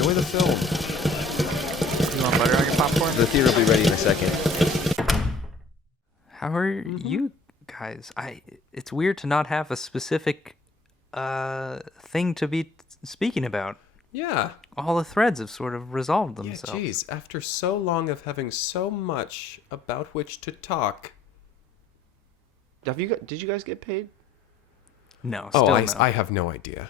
enjoy the film. You want butter on your popcorn? The theater will be ready in a second. How are you guys? It's weird to not have a specific thing to be speaking about. Yeah. All the threads have sort of resolved Yeah, themselves. geez. After so long of having so much about which to talk. Did you guys get paid? No, still Oh, no. I have no idea.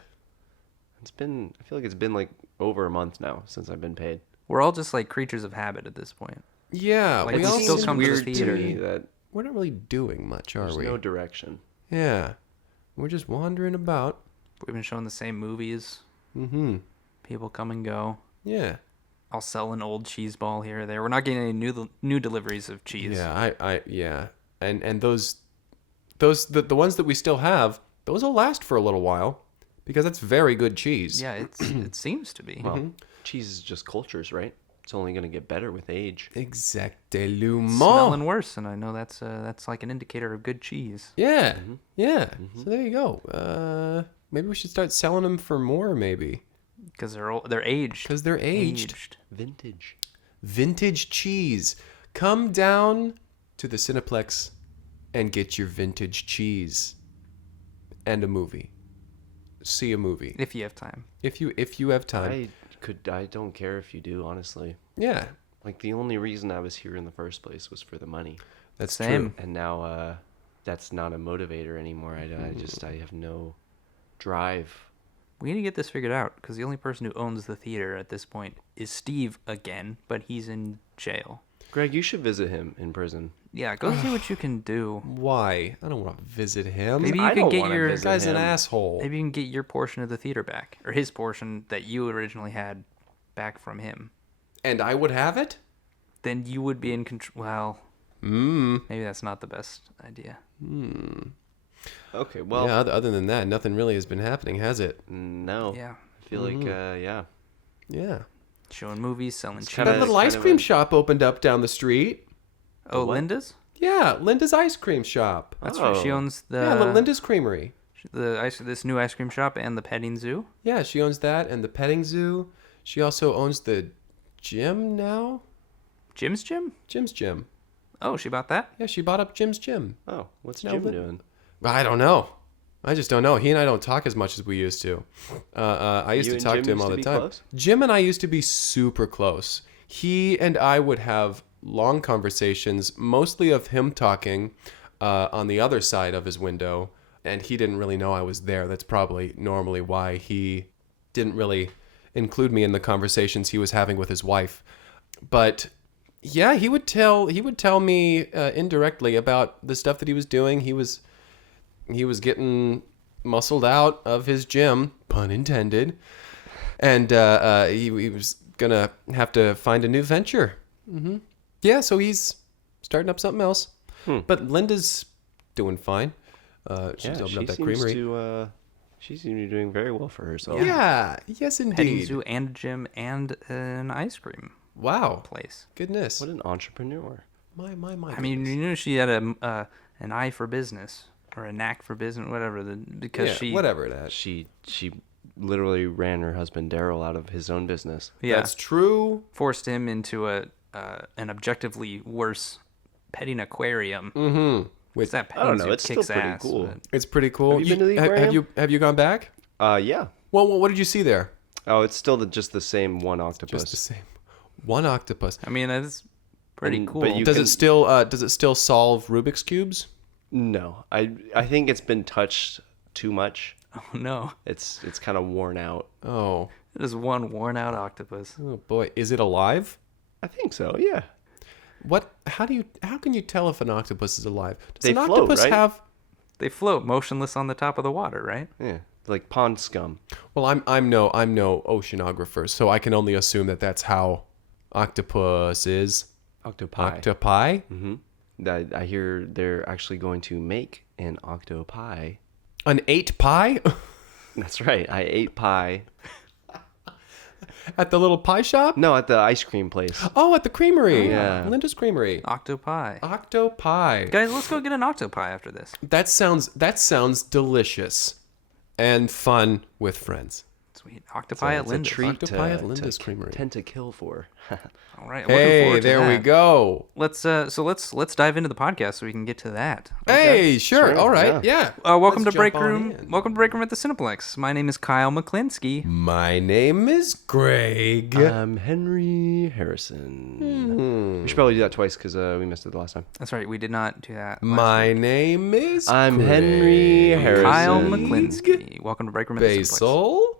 I feel like it's been like over a month now since I've been paid. We're all just like creatures of habit at this point. Yeah, Like, we we all still seem come to the weird theater. me that We're not really doing much, are there's we? no direction. Yeah. We're just wandering about. We've been showing the same movies. Mm-hmm. People come and go. Yeah. I'll sell an old cheese ball here or there. We're not getting any new deliveries of cheese. Yeah, yeah. And the ones that we still have, those will last for a little while because that's very good cheese. Yeah, it seems to be. Well, cheese is just cultures, right? It's only going to get better with age. Exactement. Smelling worse, and I know that's like an indicator of good cheese. Yeah. Yeah. So there you go. Maybe we should start selling them for more, maybe. Because they're aged. Because they're aged. Vintage. Vintage cheese. Come down to the Cineplex and get your vintage cheese and a movie. See a movie If you have time. if you have time. I don't care if you do, honestly. Yeah, Like, the only reason I was here in the first place was for the money. that's Same. true. And now that's not a motivator anymore. I have no drive. We need to get this figured out because the only person who owns the theater at this point is Steve again, but he's in jail. Greg, you should visit him in prison. Yeah, go see what you can do. Why? I don't want to visit him. Maybe you I can don't get wanna your This guy's an him. asshole. maybe you can get your portion of the theater back, or his portion that you originally had back from him. And I would have it? Then you would be in control. Well, maybe that's not the best idea. Okay, well, Yeah, other than that, nothing really has been happening, has it? no. Yeah, I feel like, yeah. Yeah. showing movies, selling cheese. kinda- That little kind ice of cream a- shop opened up down the street. Oh, Linda's. Yeah, Linda's Ice Cream Shop. That's right. She Oh. owns Yeah, Linda's Creamery. this new ice cream shop and the petting zoo. Yeah, she owns that and the petting zoo. She also owns the gym now. Jim's Gym. Jim's Gym. Oh, she bought that. Yeah, she bought up Jim's Gym. Oh, what's No, Jim but- doing? I don't know. I just don't know. He and I don't talk as much as we used to. I used You to and talk Jim to him used all to the be time. close? Jim and I used to be super close. He and I would have long conversations, mostly of him talking on the other side of his window, and he didn't really know I was there. That's probably normally why he didn't really include me in the conversations he was having with his wife. But yeah, he would tell me indirectly about the stuff that he was doing. He was getting muscled out of his gym, pun intended, and he was gonna have to find a new venture. Yeah, so he's starting up something else. But Linda's doing fine. She's Yeah, opened she up that seems creamery. she seems to be doing very well for herself. Yeah, yes Petting indeed. zoo and a gym and an ice cream Wow, place. goodness. What an entrepreneur. My. I mean, you knew she had an eye for business or a knack for business, whatever. Because yeah, she whatever that. She literally ran her husband Daryl out of his own business. yeah That's true. forced him into an objectively worse petting aquarium. Wait, That I don't petting know, zoo it's still kicks pretty ass, cool. but- it's pretty cool. Have you been to the have aquarium? you gone back? Yeah. Well, what did you see there? Oh, it's still just the same one octopus. Just the same. One octopus. I mean, that's pretty And- cool. but you Does can- it still solve Rubik's cubes? No, I think it's been touched too much. Oh no, It's kind of worn out. Oh. there's one worn out octopus. Oh boy, is it alive? I think so. Yeah. What? How can you tell if an octopus is alive? Does They an float, octopus right? have? They float motionless on the top of the water, right? Yeah. Like pond scum. Well, I'm no oceanographer, so I can only assume that that's how octopus is. Octopi. Octopi. I hear they're actually going to make an octopi. An 8 pie That's right. I ate pie. at the little pie shop. No, at the ice cream place. Oh, at the creamery. Yeah. Linda's Creamery. Octopi. Octopi. Guys, let's go get an octopi after this. That sounds delicious and fun with friends. Sweet. Octopi at It's a Linda's. treat Octopi at Linda's to Creamery. tend to kill for. All right. Looking Hey, forward to there we that. go. Let's dive into the podcast so we can get to that. Hey, sure. Sure, All right. Yeah. Welcome Let's to Break jump on Room. in. Welcome to Break Room at the Cineplex. My name is Kyle McKlinsky. My name is Greg. I'm Henry Harrison. We should probably do that twice because we missed it the last time. That's right. We did not do that. last My week. name is I'm Greg. Henry Harrison. Kyle McKlinsky. Welcome to Break Room at the Cineplex. Basil.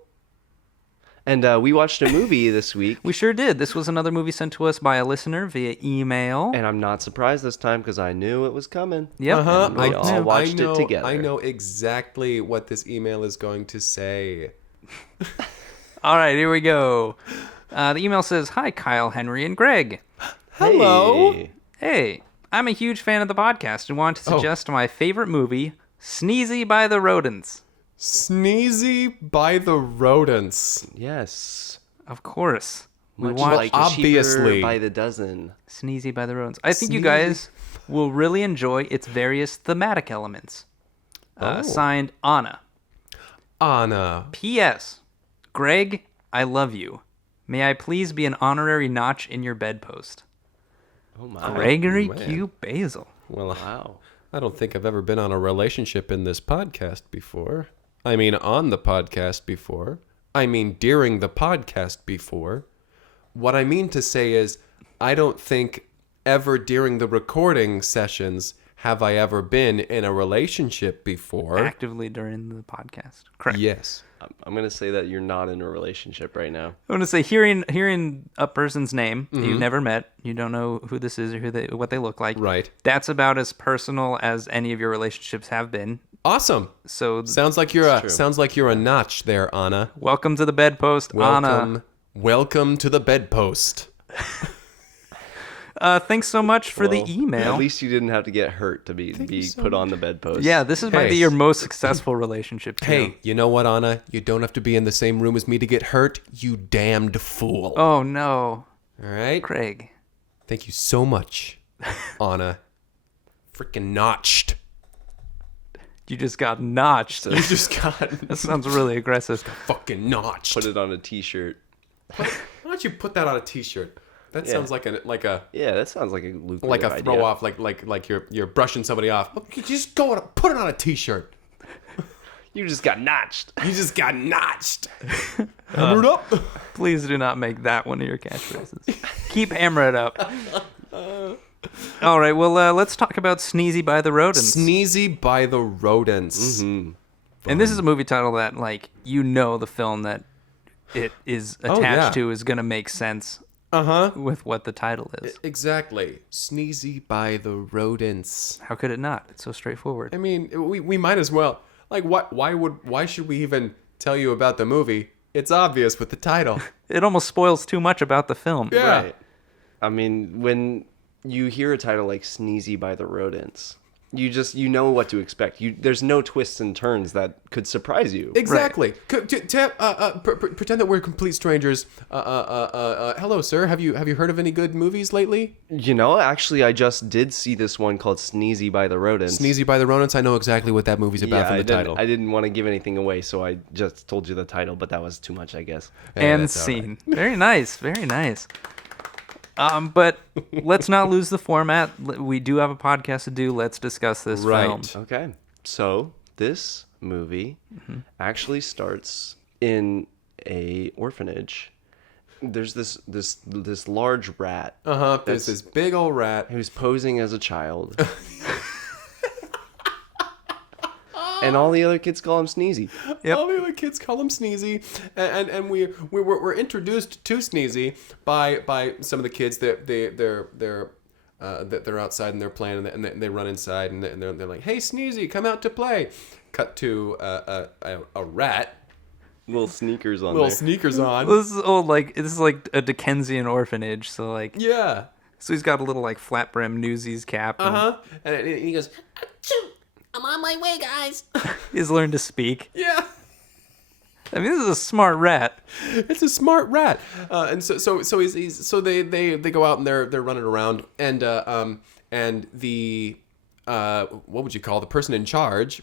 And we watched a movie this week. We sure did. This was another movie sent to us by a listener via email. And I'm not surprised this time because I knew it was coming. Yep. Uh-huh. And we all watched it together. I know exactly what this email is going to say. All right, here we go. The email says, "Hi, Kyle, Henry, and Greg. Hello. Hey. Hey, I'm a huge fan of the podcast and want to Oh. suggest my favorite movie, Sneezy by the Rodents." Sneezy by the Rodents. Yes. Of course. We Much watched like obviously. Cheaper by the dozen. Sneezy by the Rodents. I think you Sneezy. guys will really enjoy its various thematic elements. Oh. Signed, Anna. Anna. P.S. Greg, I love you. May I please be an honorary notch in your bedpost? Oh my. Gregory man. Q. Basil. Well, Wow. I don't think I've ever been on a relationship in this podcast before. I mean, on the podcast before. I mean, during the podcast before. What I mean to say is, I don't think ever during the recording sessions have I ever been in a relationship before. Actively during the podcast. Correct. Yes. I'm going to say that you're not in a relationship right now. I want to say hearing a person's name that you've never met, you don't know who this is or what they look like. Right. That's about as personal as any of your relationships have been. Awesome. So Sounds like you're a notch there, Anna. welcome to the bedpost, Anna. Welcome to the bedpost. Thanks so much for the Well, email. At least you didn't have to get hurt to be put on the bedpost. Yeah, this might be Hey. your most successful relationship too. Hey, you know what, Anna? You don't have to be in the same room as me to get hurt, you damned fool. Oh no, All right? Craig. Thank you so much, Anna. Freaking notched. You just got notched. You just got That sounds really aggressive. fucking notched. Put it on a t-shirt. Why don't you put that on a t-shirt? That Yeah. sounds like a Yeah, that sounds like a lucrative like a idea. throw off, like you're brushing somebody off. You just go and put it on a t-shirt. You just got notched. You just got notched. Hammered up. Please do not make that one of your catchphrases. Keep hammer it up. All right, well, let's talk about Sneezy by the Rodents. Sneezy by the Rodents. Mm-hmm. And this is a movie title that, like, you know the film that it is attached yeah. to is going to make sense Uh-huh. with what the title is. Exactly. Sneezy by the Rodents. How could it not? It's so straightforward. I mean, we might as well. Like, why should we even tell you about the movie? It's obvious with the title. It almost spoils too much about the film. Yeah. Right. I mean, when you hear a title like Sneezy by the Rodents, you know what to expect. There's no twists and turns that could surprise you. Exactly. Pretend that we're complete strangers. Hello, sir. Have you heard of any good movies lately? You know, actually, I just did see this one called Sneezy by the Rodents. Sneezy by the Rodents. I know exactly what that movie's about from the title. I didn't want to give anything away, so I just told you the title, but that was too much, I guess. And that's all right. scene. Very nice. Very nice. But let's not lose the format. We do have a podcast to do. Let's discuss this Right. film. Okay, so this movie actually starts in a orphanage. There's this large rat There's this big old rat. who's posing as a child. And all the other kids call him Sneezy. Yep. All the other kids call him Sneezy, and we're introduced to Sneezy by some of the kids that they're outside and they're playing and they run inside and they're like, hey Sneezy, come out to play. Cut to a rat, Little sneakers on little there. sneakers on. This is like a Dickensian orphanage. So like, Yeah. so he's got a little like flat brim Newsies cap. And And he goes, I'm on my way, guys. he's learned to speak. yeah. I mean, this is a smart rat. It's a smart rat, and so they go out and they're running around, and the what would you call the person in charge?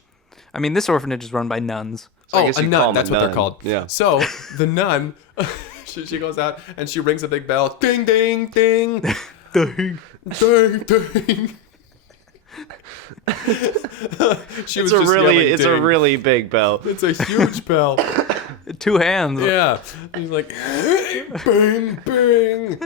I mean, this orphanage is run by nuns. So I Oh, guess a you call nun. them That's a what they're nun. called. Yeah. So the nun, she goes out and she rings a big bell. Ding, ding, ding. Ding, ding, ding. She was just yelling, It's a ding. really big bell. It's a huge bell. 2 hands. Yeah. He's like, bing, bing.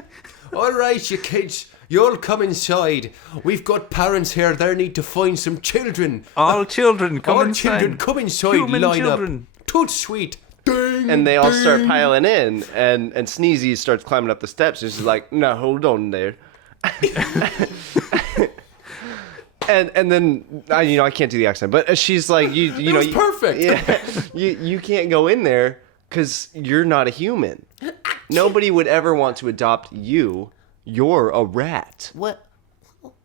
All right, you kids, you all come inside. We've got parents here. They need to find some children. All children come All inside. children, come inside. Human line children. up. Toot sweet. Ding, And they all start ding. piling in, and Sneezy starts climbing up the steps. And she's like, "No, hold on there." and then I can't do the accent, but she's like, "You know, was perfect. Yeah, you can't go in there because you're not a human. Nobody would ever want to adopt you. You're a rat." What?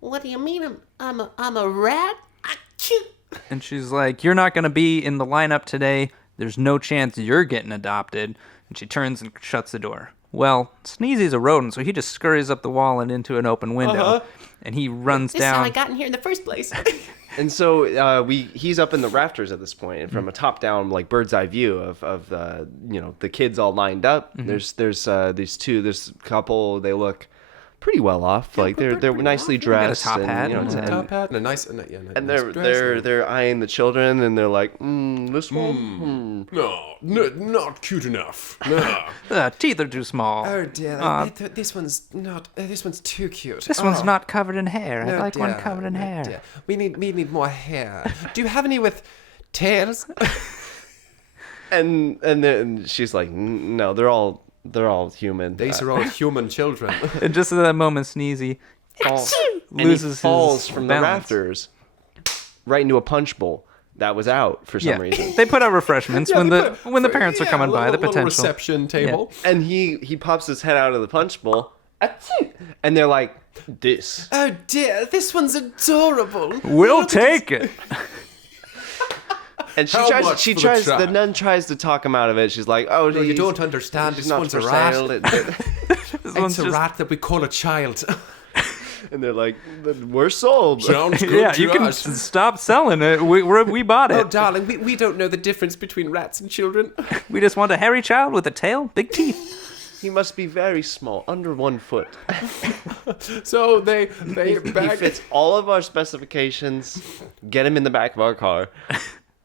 What do you mean? I'm a rat? Achoo! And she's like, "You're not going to be in the lineup today. There's no chance you're getting adopted." And she turns and shuts the door. Well, Sneezy's a rodent, so he just scurries up the wall and into an open window. And he runs This is how I down. got in here in the first place. And so he's up in the rafters at this point, and from a top-down, like bird's eye view of the kids all lined up. There's this couple. They look pretty well off. Like they're nicely dressed. top and, hat you know, and and, Top hat and a nice, and nice dress. they're eyeing the children, and they're like, this one. No, not cute enough. No. The teeth are too small. Oh dear, this one's not. This one's too cute. This one's not covered in hair. No, I'd like one dear, covered in no, hair. dear. We need more hair. Do you have any with tails? And then she's like, no, they're all human. These are all human children. And just at that moment, Sneezy and loses he falls his from balance. the rafters right into a punch bowl that was out for some Yeah, reason. they put out refreshments when the parents are coming by. The little potential. reception table. And he pops his head out of the punch bowl, and they're like, this. Oh dear, this one's adorable. We'll take it. And How much for the child? the nun tries to talk him out of it. She's like, oh, No, you don't understand. This This one's a for rat. sale. This one's It's a just- rat that we call a child. And they're like, we're sold. Sounds good Yeah, to you can us. stop selling it. We bought Oh, it. darling, we don't know the difference between rats and children. We just want a hairy child with a tail, big teeth. He must be very small, under 1 foot. So they He bag fits all of our specifications. Get him in the back of our car.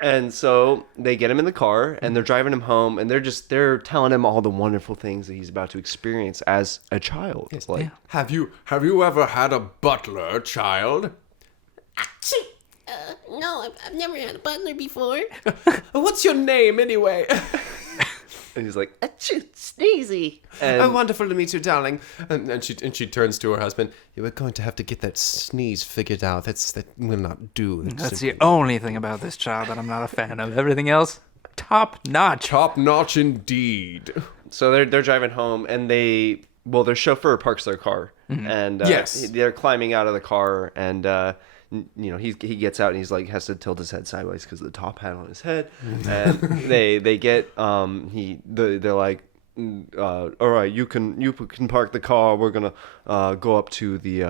And so they get him in the car, and they're driving him home, and they're telling him all the wonderful things that he's about to experience as a child. It's like, Have you ever had a butler, child? Achoo! No, I've never had a butler before. What's your name anyway? and he's like, Achoo! Sneezy. and Oh, wonderful to meet you, darling. And she turns to her husband. You are going to have to get that sneeze figured out. That will not do. That's the only thing about this child that I'm not a fan of. Everything else, top notch. top notch indeed. so they're driving home, and their chauffeur parks their car, and Yes. they're climbing out of the car, and he gets out, and he's like has to tilt his head sideways because of the top hat on his head, and they get they're like, all right, you can park the car. We're gonna go up to the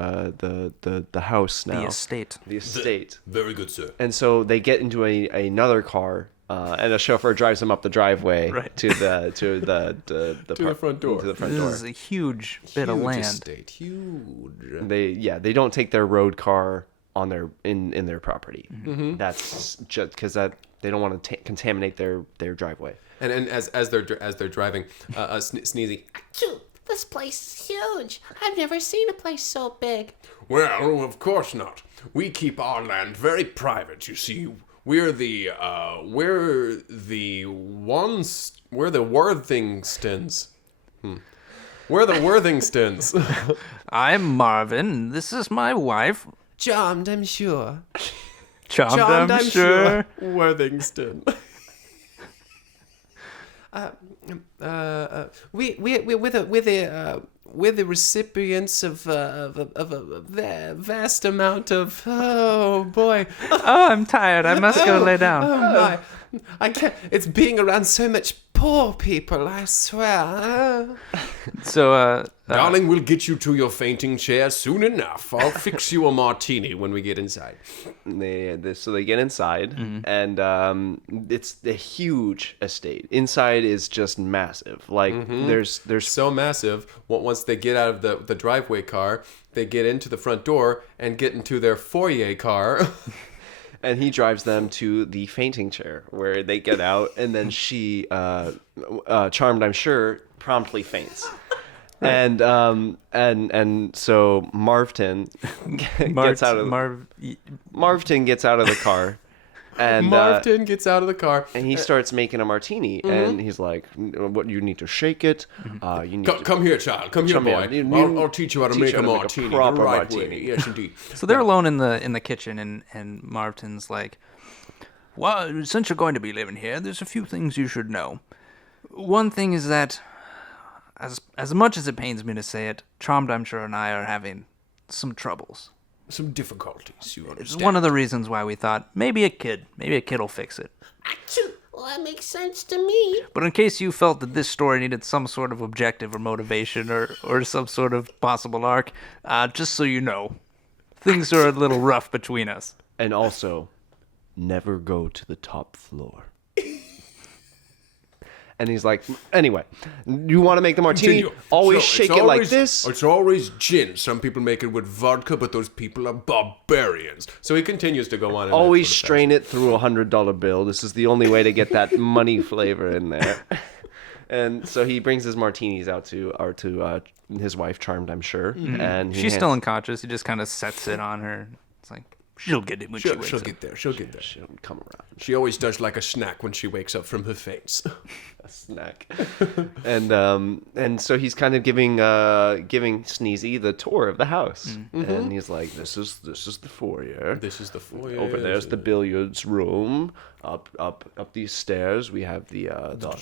house now. The estate. The estate. Very good, sir. And so they get into another car, and a chauffeur drives them up the driveway Right. to the front door. To the front This door. is a huge bit of Huge land. estate, huge. They don't take their road car on their in their property. Mm-hmm. That's just because they don't want to contaminate their driveway. And as they're driving, Sneezy. Achoo! This place is huge. I've never seen a place so big. Well, of course not. We keep our land very private. You see, we're the Worthingtons. We're the Worthingtons. I'm Marvin. This is my wife. Charmed, I'm sure. Charmed, I'm sure. Worthingston. We're the recipients of a vast amount of. Oh boy. Oh, I'm tired. I must go lay down. Oh my. I can't. It's being around so much poor people, I swear. So, Darling, we'll get you to your fainting chair soon enough. I'll fix you a martini when we get inside. So they get inside, and it's a huge estate. Inside is just massive. Like there's So massive, once they get out of the driveway car, they get into the front door and get into their foyer car. and he drives them to the fainting chair where they get out, and then she, charmed, I'm sure, promptly faints. And so Marsten gets out of Marsten gets out of the car, and Marten gets out of the car and he starts making a martini, and he's like, "What, you need to shake it? You need to Come here, child. Come here, boy. I'll teach you how to make a martini. The proper right martini." way. Yes, indeed. So they're alone in the kitchen, and Martin's like, "Well, since you're going to be living here, there's a few things you should know. One thing is that, as much as it pains me to say it, Charmed, I'm sure, and I are having some troubles. Some difficulties, you It's understand. one of the reasons why we thought maybe a kid'll fix it. Achoo! Well, that makes sense to me. But in case you felt that this story needed some sort of objective or motivation or some sort of possible arc, just so you know, things are a little rough between us." And also, never go to the top floor. And he's like, anyway, you want to make the martini? Continue. Always So, shake it's it like always- this. It's always gin. Some people make it with vodka, but those people are barbarians. So he continues to go on. in that Always sort of strain it through a $100 bill. This is the only way to get that money flavor in there. And so he brings his martinis out to his wife, Charmed, I'm sure. And he She's still unconscious. He just kind of sets it on her. It's like, she'll get it when she fashion. wakes She'll up. get there. She'll get there. She'll come around. She always does like a snack when she wakes up from her faints. A snack. And so he's kind of giving Sneezy the tour of the house. And he's like, this is the foyer. This is the foyer. Over there's the billiards room. Up these stairs we have the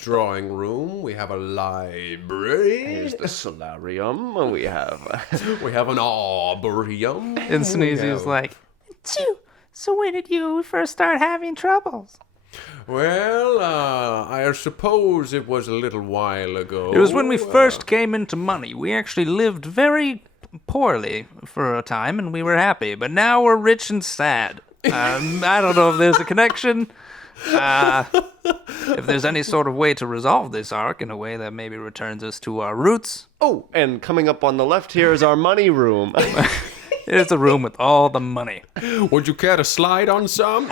drawing room. We have a library. here's the solarium. We have We have an arboreum. And Sneezy's like, Achoo! So when did you first start having troubles? Well, I suppose it was a little while ago. it was when we first came into money. We actually lived very poorly for a time, and we were happy. But now we're rich and sad. I don't know if there's a connection. If there's any sort of way to resolve this arc in a way that maybe returns us to our roots. Oh, and coming up on the left here is our money room. Here's the room with all the money. Would you care to slide on some?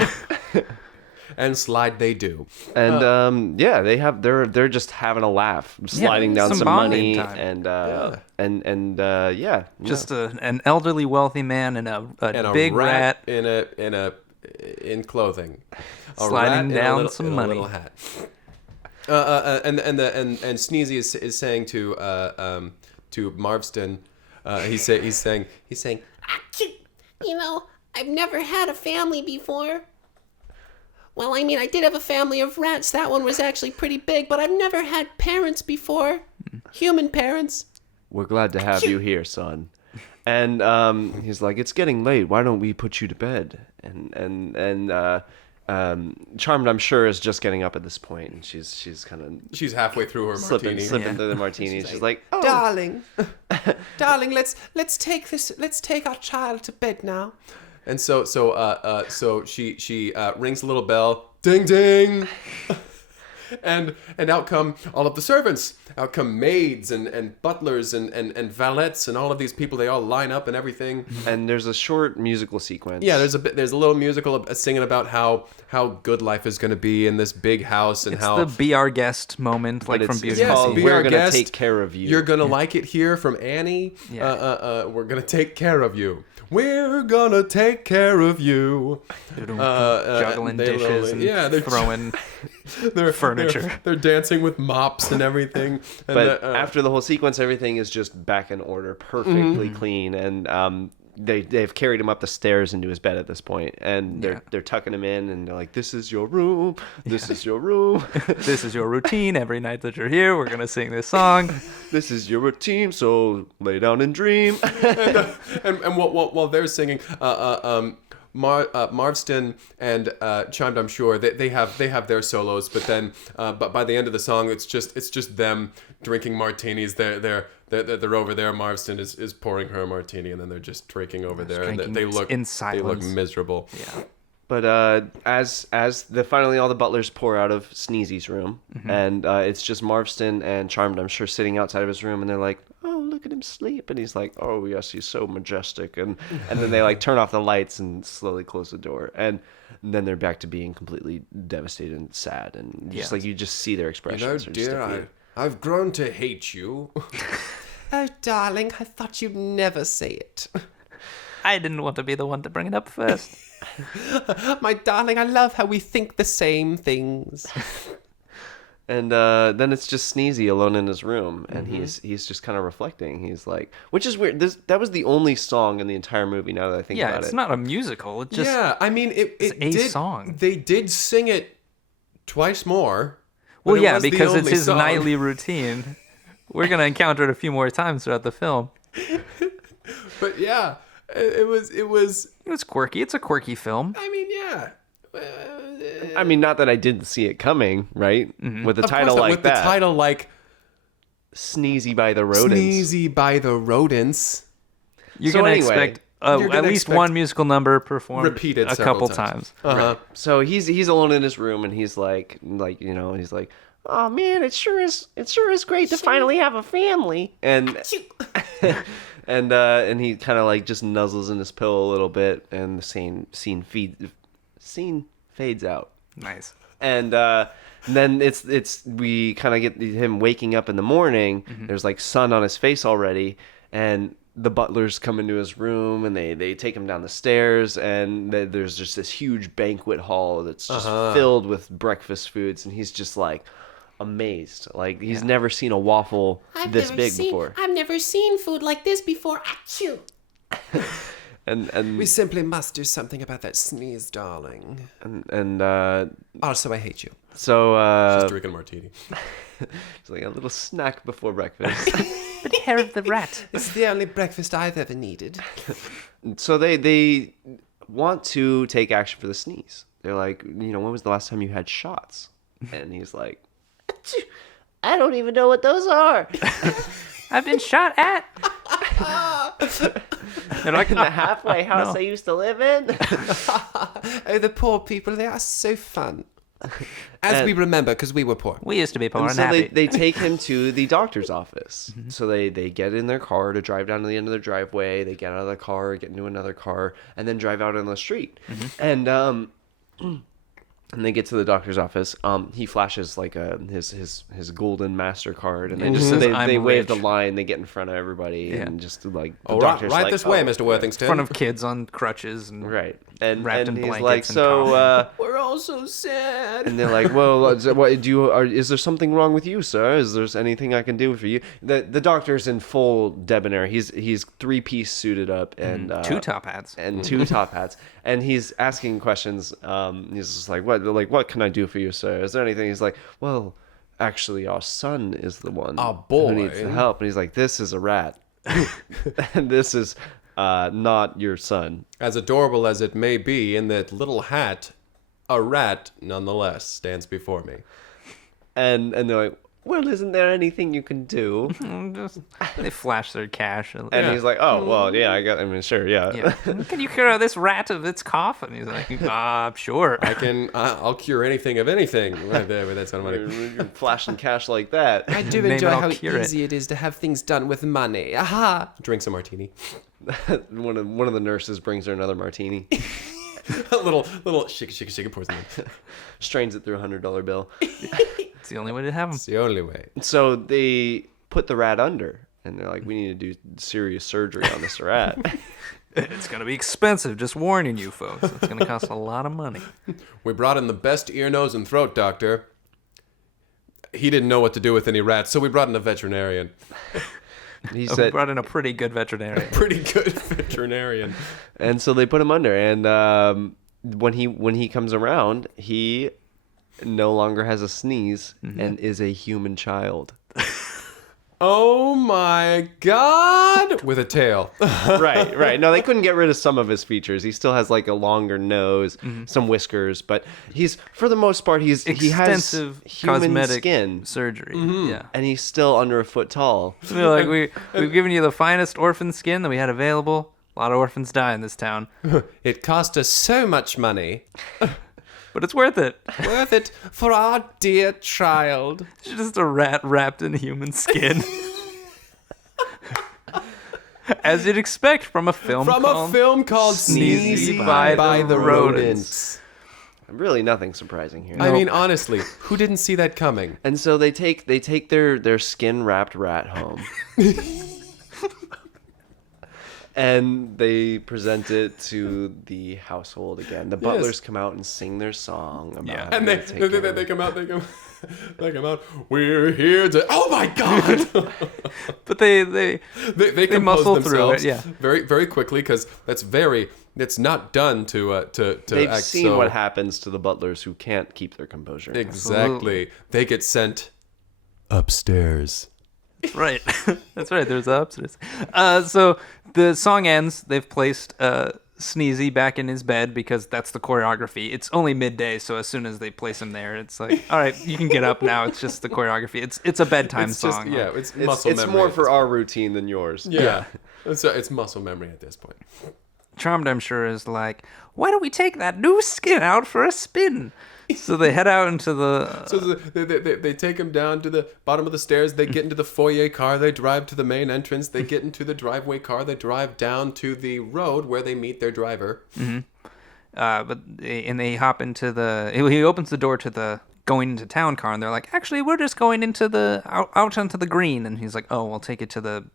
And slide they do. And yeah, they're just having a laugh, sliding down some some bonding money, time. and yeah, Just an elderly wealthy man and a big rat. in clothing, a Sliding rat in down a little, some in money. a little hat. And Sneezy is saying to Marsten, he's saying Achoo! You know, I've never had a family before. Well, I mean, I did have a family of rats. That one was actually pretty big, but I've never had parents before. Human parents. we're glad to have you here, son. And he's like, it's getting late. Why don't we put you to bed? And Charmed, I'm sure, is just getting up at this point, and she's kind of she's halfway through her slipping martini. through the martini. She's like, oh, Darling, darling, let's take our child to bed now. And so she rings a little bell, ding ding, and out come all of the servants. Out come maids and butlers and valets and all of these people. They all line up and everything. and there's a short musical sequence. Yeah, there's a little musical singing about how good life is going to be in this big house and It's how the be our guest moment, like But from it's Beauty and Yes, the called be Beast. our We're gonna guest. take care of you. You're gonna like it here from Annie. Yeah. We're gonna take care of you. We're gonna take care of you. Juggling they dishes literally- and they're throwing they're furniture. They're dancing with mops and everything. And But after the whole sequence, everything is just back in order, perfectly clean, and they've carried him up the stairs into his bed at this point, and they're tucking him in, and they're like, "This is your room. This is your room. This is your routine. Every night that you're here, we're gonna sing this song. This is your routine. So lay down and dream." and while they're singing, Marsten and Chimed, I'm sure they have their solos, but then but by the end of the song, it's just them drinking martinis. They're over there. Marsten is pouring her a martini, and then they're just drinking over there, and they look in silence. They look miserable. Yeah. But as finally all the butlers pour out of Sneezy's room, and it's just Marsten and Charmed, I'm sure, sitting outside of his room, and they're like, "Oh, look at him sleep," and he's like, "Oh yes, he's so majestic," and then they like turn off the lights and slowly close the door, and then they're back to being completely devastated and sad, and just like you just see their expressions. Dear, I've grown to hate you. Oh, darling, I thought you'd never say it. I didn't want to be the one to bring it up first. My darling, I love how we think the same things. And then it's just Sneezy alone in his room, and he's just kind of reflecting. He's like, which is weird. That was the only song in the entire movie. Now that I think about it, Yeah, it's not a musical. It's just I mean, it's a song. They did sing it twice more. well, but it yeah, was the because it's only his song. nightly routine. We're gonna encounter it a few more times throughout the film. But yeah, it was. It was quirky. It's a quirky film. I mean, yeah. I mean, not that I didn't see it coming, right? With the title like with that. the title like Sneezy by the Rodents. Sneezy by the Rodents. You're So gonna anyway, expect you're at gonna least expect one musical number performed repeated a several couple times. times. So he's alone in his room, and he's like he's like, "Oh man, it sure is great to finally have a family." And and he kind of like just nuzzles in his pillow a little bit, and the scene fades out. Nice. And then we kind of get him waking up in the morning. There's like sun on his face already, and the butlers come into his room, and they take him down the stairs, and there's just this huge banquet hall that's just filled with breakfast foods, and he's just like amazed. Like he's never seen a waffle this big before. I've never seen food like this before. Achoo. And We simply must do something about that sneeze, darling. and Also, I hate you. so Just drinking a martini. it's like a little snack before breakfast. The hair of the rat. It's the only breakfast I've ever needed. So they want to take action for the sneeze. They're like, when was the last time you had shots? And he's like, I don't even know what those are. I've been shot at. Like in the halfway house I used to live in. Oh, the poor people, they are so fun. As we remember, because we were poor. We used to be poor And and so happy. they take him to the doctor's office. So they get in their car to drive down to the end of their driveway. They get out of the car, get into another car, and then drive out on the street. And they get to the doctor's office. He flashes like his golden MasterCard, and just says, they "I'm wave the rich." line. They get in front of everybody, and just like the Oh, doctor's right like, this way, "Oh, Mr. Worthington. In front of kids on crutches and right." And wrapped in he's blankets like, and "So." We're all so sad. And they're like, "Well, is there something wrong with you, sir? Is there anything I can do for you?" The doctor's in full debonair. He's 3-piece suited up and two top hats. and 2 top hats, and he's asking questions. He's just like, what can I do for you, sir? Is there anything? He's like, well, actually, our son is the one boy. who needs the help. And he's like, this is a rat, and this is not your son. As adorable as it may be, in that little hat, a rat nonetheless stands before me. And they're like, well, isn't there anything you can do? They flash their cash. And he's like, oh, well, yeah, I mean, sure, yeah. Yeah. Can you cure this rat of its cough? And he's like, sure. I'll cure anything of anything. That's not money. You're flashing cash like that. I do Name enjoy it, I'll how cure it. easy it is to have things done with money. Aha! Drink some martini. One of the nurses brings her another martini, A little shake it, pours it in. strains it through a $100 bill. It's the only way to have him. It's the only way. So they put the rat under, and they're like, we need to do serious surgery on this rat. It's going to be expensive, just warning you folks. It's going to cost a lot of money. We brought in the best ear, nose, and throat doctor. He didn't know what to do with any rats, so we brought in a veterinarian. He We said, brought in a pretty good veterinarian. Pretty good veterinarian. and so they put him under, and when he comes around, he no longer has a sneeze and is a human child. Oh my God! With a tail. Right. No, they couldn't get rid of some of his features. He still has like a longer nose, some whiskers, but he's, for the most part, he has Extensive human cosmetic skin, surgery. Yeah. and he's still under a foot tall. They're like, we've given you the finest orphan skin that we had available. A lot of orphans die in this town, It cost us so much money. but it's worth it. Worth it for our dear child. It's just a rat wrapped in human skin. As you'd expect from a film called Sneezy Sneezy by the Rodents. Really, nothing surprising here. I mean, honestly, who didn't see that coming? And so they take their skin wrapped rat home. And they present it to the household again. The butlers come out and sing their song about Yeah. how And they're gonna take care of they it. come out. They come out. We're here to. Oh my God! But they They muscle compose through it, themselves yeah. very very quickly because it's not done to They've act seen so what happens to the butlers who can't keep their composure. exactly. They get sent upstairs. Right. That's right. There's the upstairs. So the song ends. They've placed Sneezy back in his bed because that's the choreography. It's only midday, so as soon as they place him there, it's like, all right, you can get up now. It's just the choreography. It's a bedtime It's just song. it's muscle It's memory. more at for this our point. routine than yours. Yeah. It's muscle memory at this point. Charmed, I'm sure, is like, why don't we take that new skin out for a spin? So they head out into the... So they take him down to the bottom of the stairs. They get into the foyer car. They drive to the main entrance. They get into the driveway car. They drive down to the road where they meet their driver. they hop into the... He opens the door to the going into town car, and they're like, actually, we're just going into the... out onto the green. And he's like, oh, we'll take it to the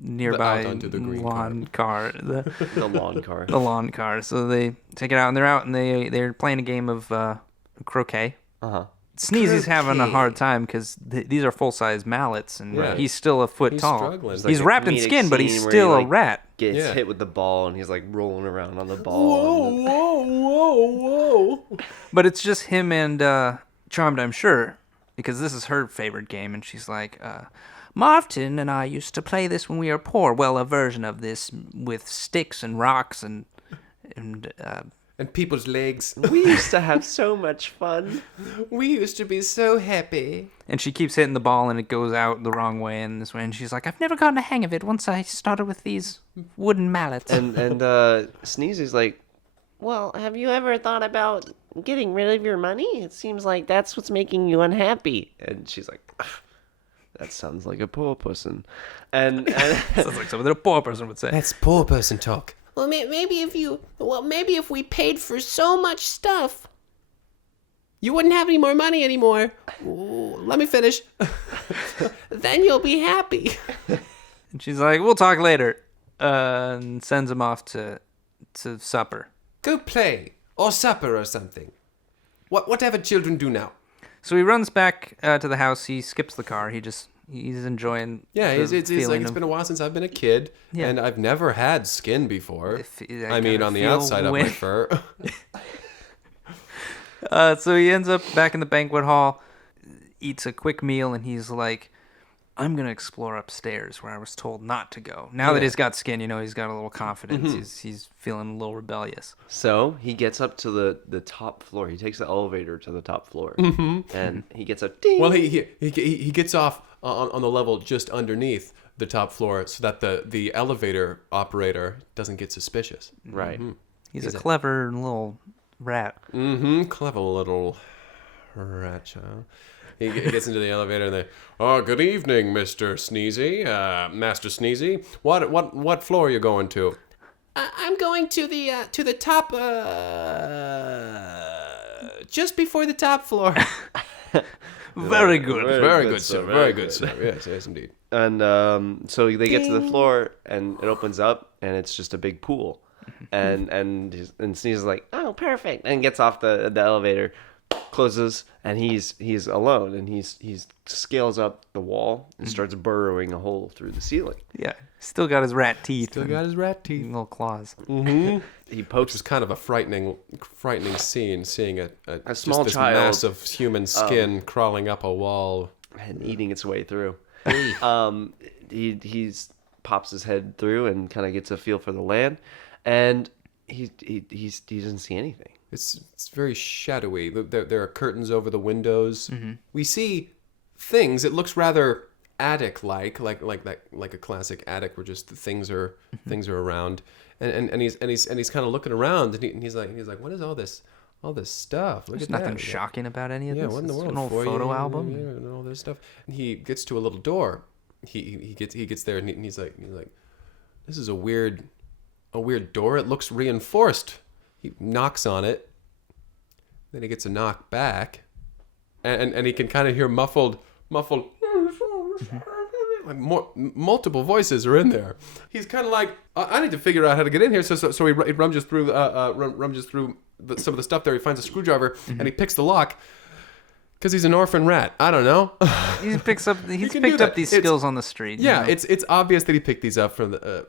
nearby out onto the green lawn car. The lawn car. The lawn car. So they take it out, and they're out, and they're playing a game of croquet. Uh-huh. Sneezy's having a hard time because these are full-size mallets, and Right. he's still a foot He's tall. struggling. It's like He's a wrapped in comedic skin, but he's scene where still he, a like, rat. Gets Yeah. hit with the ball and he's like rolling around on the ball. Whoa. But it's just him and Charmed, I'm sure, because this is her favorite game, and she's like, Marsten and I used to play this when we were poor. Well, a version of this with sticks and rocks and And people's legs. We used to have so much fun. We used to be so happy. and she keeps hitting the ball, and it goes out the wrong way and this way. And she's like, I've never gotten a hang of it once I started with these wooden mallets. And Sneezy's like, well, have you ever thought about getting rid of your money? It seems like that's what's making you unhappy. And she's like, that sounds like a poor person. And Sounds like something a poor person would say. That's poor person talk. Well, maybe if we paid for so much stuff, you wouldn't have any more money anymore. Ooh, let me finish. Then you'll be happy. And she's like, we'll talk later. And sends him off to supper. Go play or supper or something. Whatever children do now. So he runs back to the house. He skips the car. He's enjoying. Yeah, the it's like feeling it's of- been a while since I've been a kid, Yeah. and I've never had skin before. I I mean, kinda on the feel outside of my weird. fur. So he ends up back in the banquet hall, eats a quick meal, and he's like, I'm going to explore upstairs where I was told not to go. Now that he's got skin, he's got a little confidence. He's feeling a little rebellious. so he gets up to the top floor. He takes the elevator to the top floor. And he gets up. Ding. Well, he gets off on the level just underneath the top floor, so that the elevator operator doesn't get suspicious. Right. He's a clever little rat. Clever little rat child. He gets into the elevator and they, oh, good evening, Mr. Sneezy, Master Sneezy. What floor are you going to? I'm going to the top, just before the top floor. Very good. Very good, sir. Very good, sir. Yes, indeed. And so they get to the floor and it opens up and it's just a big pool. And Sneezy's like, oh, perfect. And gets off the elevator, closes, and he's alone. And he scales up the wall and starts burrowing a hole through the ceiling. Yeah. Still got his rat teeth. Still and got his rat teeth. little claws. He pokes Which was kind of a frightening scene, seeing a small just this child, mass of human skin crawling up a wall. and eating its way through. He's pops his head through and kind of gets a feel for the land, and he doesn't see anything. It's very shadowy. There are curtains over the windows. We see things. It looks rather attic-like a classic attic where just things are around. And he's kind of looking around, and he's like, what is all this stuff? Look There's at that. nothing shocking about any of Yeah, this. what in the It's world? an old For photo you, album. yeah, and all this stuff. And he gets to a little door. He gets there, and he's like, this is a weird door. It looks reinforced. He knocks on it. Then he gets a knock back, and he can kind of hear muffled. Like multiple voices are in there. He's kind of like, I need to figure out how to get in here. So he rummages through some of the stuff there. He finds a screwdriver and he picks the lock because he's an orphan rat. I don't know. He's picked up these It's- skills on the street. you Yeah, know? it's obvious that he picked these up from the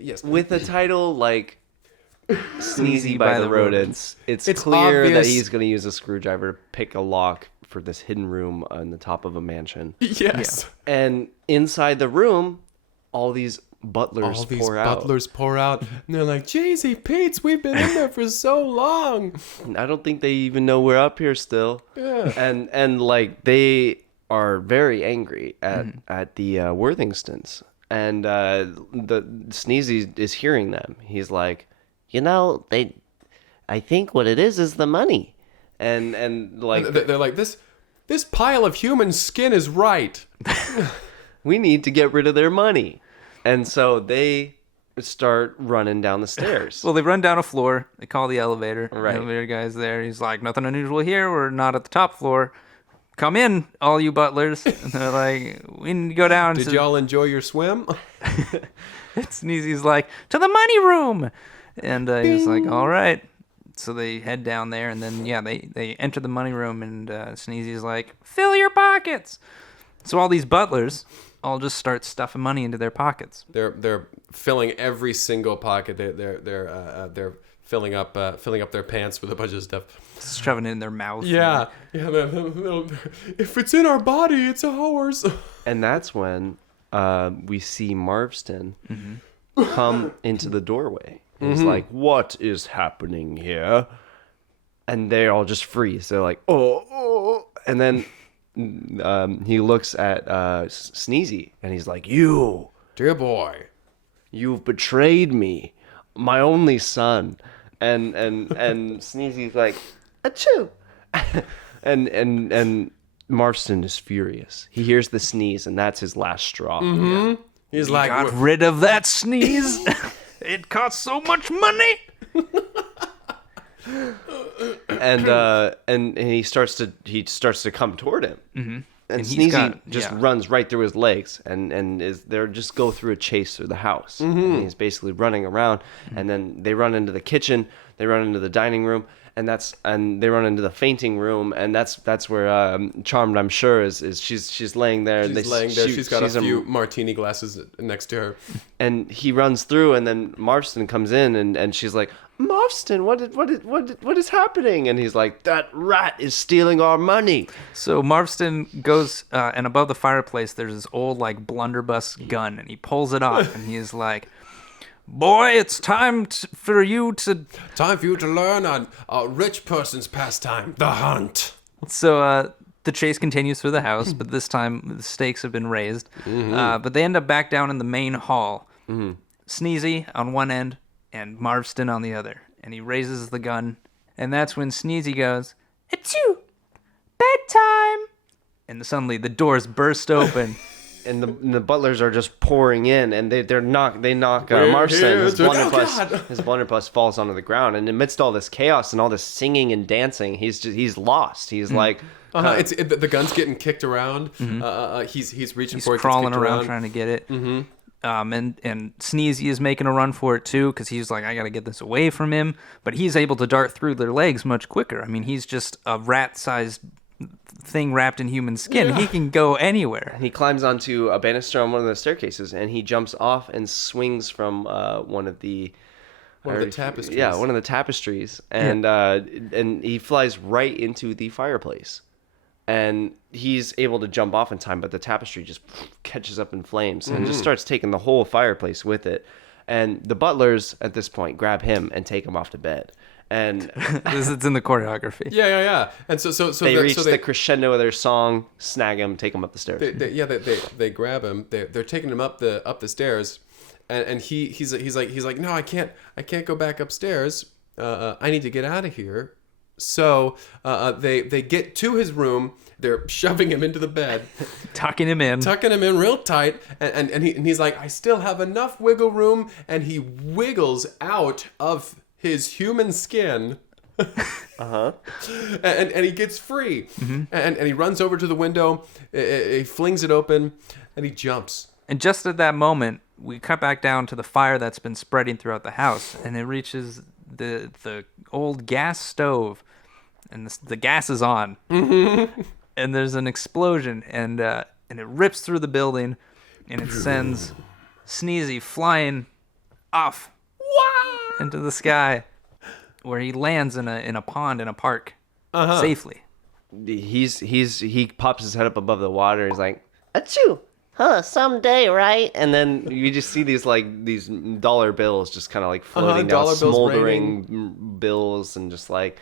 yes. With a title like Sneezy by the Rodents, it's It's clear that obvious- he's going to use a screwdriver to pick a lock for this hidden room on the top of a mansion. Yes. And inside the room, all these butlers All these pour out. butlers pour out, and they're like, "Jeezy Pete's, we've been in there for so long." I don't think they even know we're up here still. Yeah. And like they are very angry at the Worthingtons, and the Sneezy is hearing them. He's like, I think what it is the money, and like They're like, this pile of human skin is right. we need to get rid of their money, and so they start running down the stairs. Well, they run down a floor. They call the elevator. Right. The elevator guy's there. He's like, nothing unusual here. We're not at the top floor. Come in, all you butlers. And they're like, we need to go down. Did y'all enjoy your swim? Sneezy's like, to the money room. And he's like, all right. So they head down there, and then, they enter the money room, and Sneezy's like, fill your pockets. So all these butlers all just start stuffing money into their pockets. They're filling every single pocket. They're filling up their pants with a bunch of stuff. Shoving it in their mouth. Yeah. If it's in our body, it's ours. And that's when we see Marsten come into the doorway. He's like, what is happening here? And they all just freeze. They're like, oh. And then he looks at Sneezy, and he's like, you, Dear boy. you've betrayed me, my only son. And Sneezy's like, achoo. and Marsten is furious. He hears the sneeze, and that's his last straw. He's like, Got rid of that sneeze. It cost so much money. And he starts to come toward him. Mm-hmm. And he's Sneezy just runs right through his legs, and is there just go through a chase through the house. And he's basically running around, and then they run into the kitchen, they run into the dining room, and they run into the fainting room, and that's where Charmed, I'm sure, is she's laying there. she's laying there. She's got a few martini glasses next to her. and he runs through, and then Marsten comes in, and she's like, Marsten, what is happening? And he's like, that rat is stealing our money. So Marsten goes, and above the fireplace, there's this old, like, blunderbuss gun, and he pulls it off, and he's like, boy, it's time for you to... Time for you to learn a rich person's pastime, the hunt. So the chase continues through the house, but this time the stakes have been raised. But they end up back down in the main hall. Sneezy on one end, and Marsten on the other. And he raises the gun, and that's when Sneezy goes, achoo, bedtime. And suddenly the doors burst open. And the butlers are just pouring in, and they knock We're Marsten. here His to- Oh, God. blunderbuss falls onto the ground, and amidst all this chaos and all this singing and dancing, he's lost. He's like, The gun's getting kicked around. He's reaching He's for it. crawling gets kicked around trying to get it. And Sneezy is making a run for it too, because he's like, I gotta get this away from him. But he's able to dart through their legs much quicker. I mean, he's just a rat-sized thing wrapped in human skin. He can go anywhere. he climbs onto a banister on one of the staircases, and he jumps off and swings from one of the tapestries. Yeah, one of the tapestries, and he flies right into the fireplace. and he's able to jump off in time, but the tapestry just catches up in flames and just starts taking the whole fireplace with it. And the butlers at this point grab him and take him off to bed. And It's in the choreography. Yeah. And so they reach the crescendo of their song, snag him, take him up the stairs. They grab him. They're taking him up the stairs, and he's like, no, I can't go back upstairs. I need to get out of here. So they get to his room. They're shoving him into the bed, Tucking him in real tight, and he's like, I still have enough wiggle room, and he wiggles out of his human skin. And he gets free, and he runs over to the window. He flings it open, and he jumps. And just at that moment, we cut back down to the fire that's been spreading throughout the house, and it reaches the old gas stove, and the gas is on. And there's an explosion, and it rips through the building, and it sends Sneezy flying off into the sky, where he lands in a pond in a park safely. He pops his head up above the water. He's like, achoo, someday, right? And then you just see these dollar bills just kind of like floating down, smoldering bills, and just like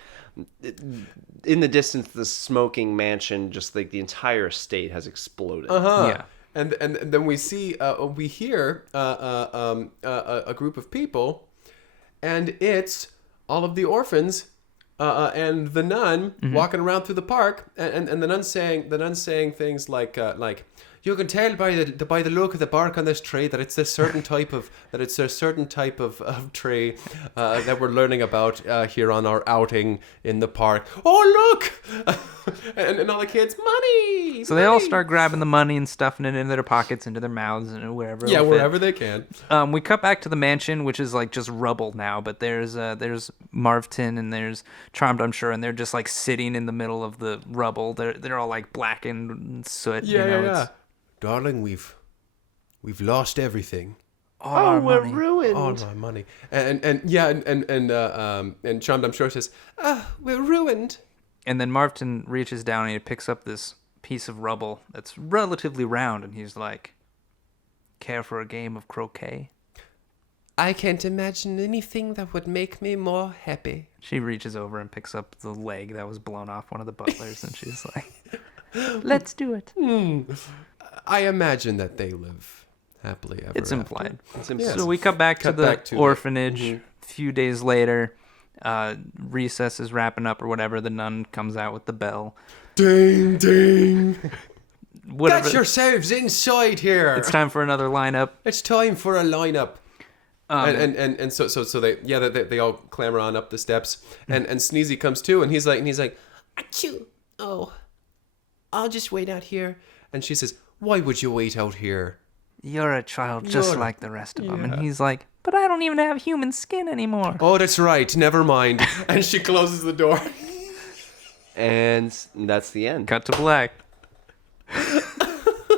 in the distance, the smoking mansion, just like the entire estate has exploded. Yeah. And then we hear a group of people, and it's all of the orphans and the nun walking around through the park, and the nun saying things like you can tell by the look of the bark on this tree that it's a certain type of tree that we're learning about here on our outing in the park. Oh, look! and all the kids, money! So they all start grabbing the money and stuffing it into their pockets, into their mouths, and wherever. Yeah, wherever they can. We cut back to the mansion, which is like just rubble now, but there's Marsten and there's Charmed, I'm sure, and they're just like sitting in the middle of the rubble. They're all like blackened and soot. Yeah. Darling, we've lost everything. We're ruined. All my money. And Charmed, I'm sure, says, we're ruined. And then Marten reaches down and he picks up this piece of rubble that's relatively round, and he's like, care for a game of croquet? I can't imagine anything that would make me more happy. She reaches over and picks up the leg that was blown off one of the butlers, and she's like, let's do it. I imagine that they live happily ever It's after. implied. Yes. So we cut back to the orphanage. A few days later, recess is wrapping up or whatever. The nun comes out with the bell. Ding, ding. Whatever. Get yourselves inside here. It's time for another lineup. It's time for a lineup. And so they all clamber on up the steps, and Sneezy comes too, and he's like, Achoo. Oh. I'll just wait out here. And she says, why would you wait out here? You're a child just like the rest of them. And he's like, but I don't even have human skin anymore. Oh, that's right. Never mind. And she closes the door. And that's the end. Cut to black.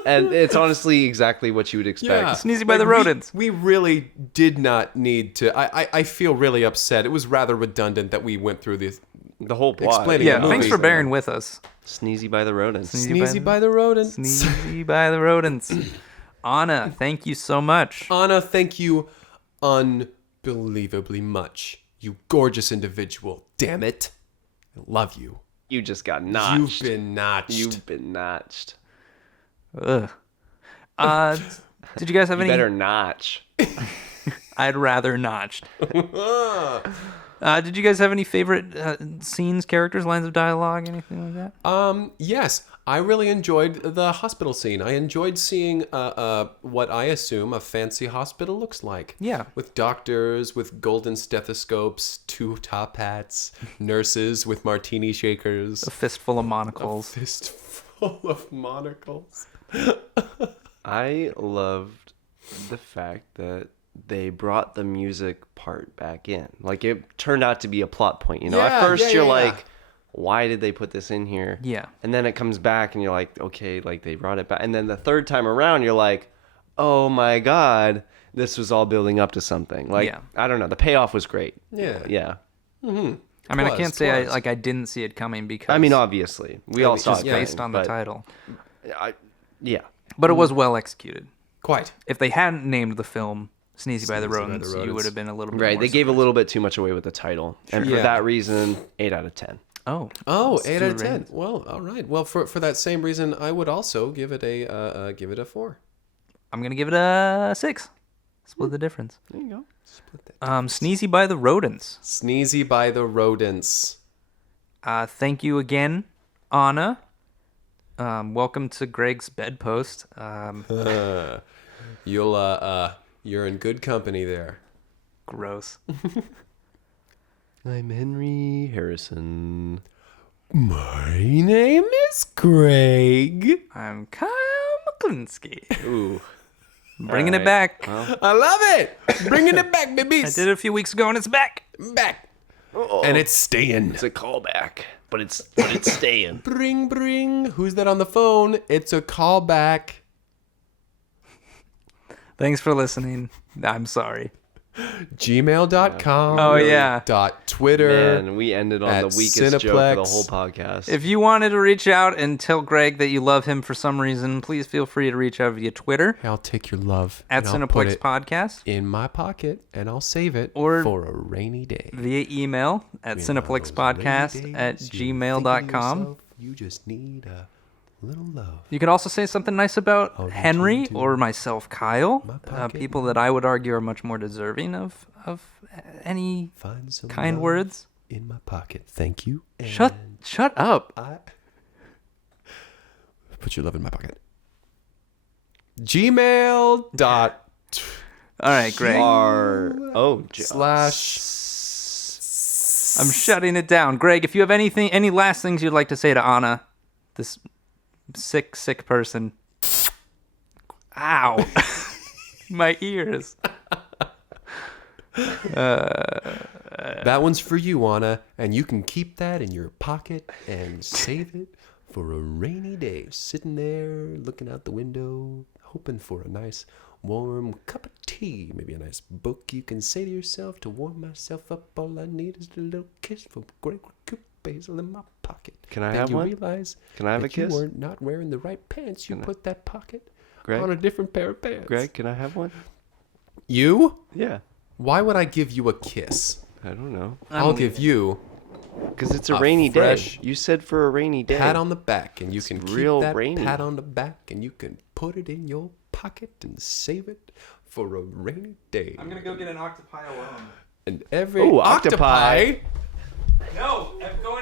And it's honestly exactly what you would expect. Yeah. Sneezy by the Rodents. We really did not need to. I feel really upset. It was rather redundant that we went through this. The whole plot. Explaining Yeah, the thanks movie. for bearing with us. Sneezy by the Rodents. Sneezy by the Rodents. Sneezy by the Rodents. Anna, thank you so much. Anna, thank you unbelievably much. You gorgeous individual. Damn it. I love you. You just got notched. You've been notched. Ugh. Did you guys have You any? better notch. I'd rather notched. Did you guys have any favorite scenes, characters, lines of dialogue, anything like that? Yes, I really enjoyed the hospital scene. I enjoyed seeing what I assume a fancy hospital looks like. Yeah. With doctors with golden stethoscopes, 2 top hats, nurses with martini shakers, A fistful of monocles. fistful of monocles. I loved the fact that they brought the music part back in. Like, it turned out to be a plot point, you know? At first you're like, why did they put this in here? Yeah. And then it comes back and you're like, okay, like they brought it back. And then the third time around you're like, oh my God, this was all building up to something. Like, Yeah. I don't know. The payoff was great. Yeah. Yeah. I mean, I Twas, can't say twas. I didn't see it coming because I mean, obviously, we all saw just it based coming, on the but title. yeah. But it was well executed. Quite. If they hadn't named the film Sneezy by the Sneezy by the Rodents, you Rodents. would have been a little bit Right, more they gave a surprised. little bit too much away with the title, and for Yeah. that reason, 8 out of 10. Oh. Oh, Let's 8 do out of 10. ratings. Well, all right. Well, for that same reason, I would also give it a 4. I'm going to give it a 6. Split the difference. There you go. Sneezy by the Rodents. Sneezy by the Rodents. Thank you again, Anna. Welcome to Greg's bedpost. You're in good company there. Gross. I'm Henry Harrison. My name is Greg. I'm Kyle McKlinsky. Ooh. Bringing All it right. back. Well, I love it. Bringing it back, I babies. did it a few weeks ago and it's back. Back. And it's staying. it's a callback, but it's staying. Bring. Who's that on the phone? It's a callback. Thanks for listening. I'm sorry. Gmail.com. Oh, yeah. Twitter. Man, we ended on at the weakest joke of the Cineplex. whole podcast. If you wanted to reach out and tell Greg that you love him for some reason, please feel free to reach out via Twitter I'll take your love. at and I'll put Cineplex it Podcast in my pocket and I'll save it Or- for a rainy day. via email at You know, those rainy cineplexpodcast@gmail.com. days, you think to yourself, you just need a little love. You could also say something nice about I'll reach Henry into or myself, Kyle. my pocket. People that I would argue are much more deserving of any Find some kind love words. in my pocket. Thank you. And Shut up. I put your love in my pocket. Gmail dot All right, Greg. slash. I'm shutting it down. Greg, if you have any last things you'd like to say to Anna, this sick person. Ow. My ears. That one's for you, Anna, and you can keep that in your pocket and save it for a rainy day. Sitting there, looking out the window, hoping for a nice warm cup of tea, maybe a nice book you can say to yourself to warm myself up. All I need is a little kiss from Greg Basil in my pocket. Can I Then have you one? realize Can I have a that kiss? you were not wearing the right pants. You put that pocket Greg? on a different pair of pants. Greg, can I have one? You? Yeah. Why would I give you a kiss? I don't know. I'll give you Because it's a A rainy fresh day. You said for a rainy day. pat on the back, and you can keep real that rainy. pat on the back, and you can put it in your pocket and save it for a rainy day. I'm going to go get an octopi alone. And every Ooh, octopi. octopi. No, I'm going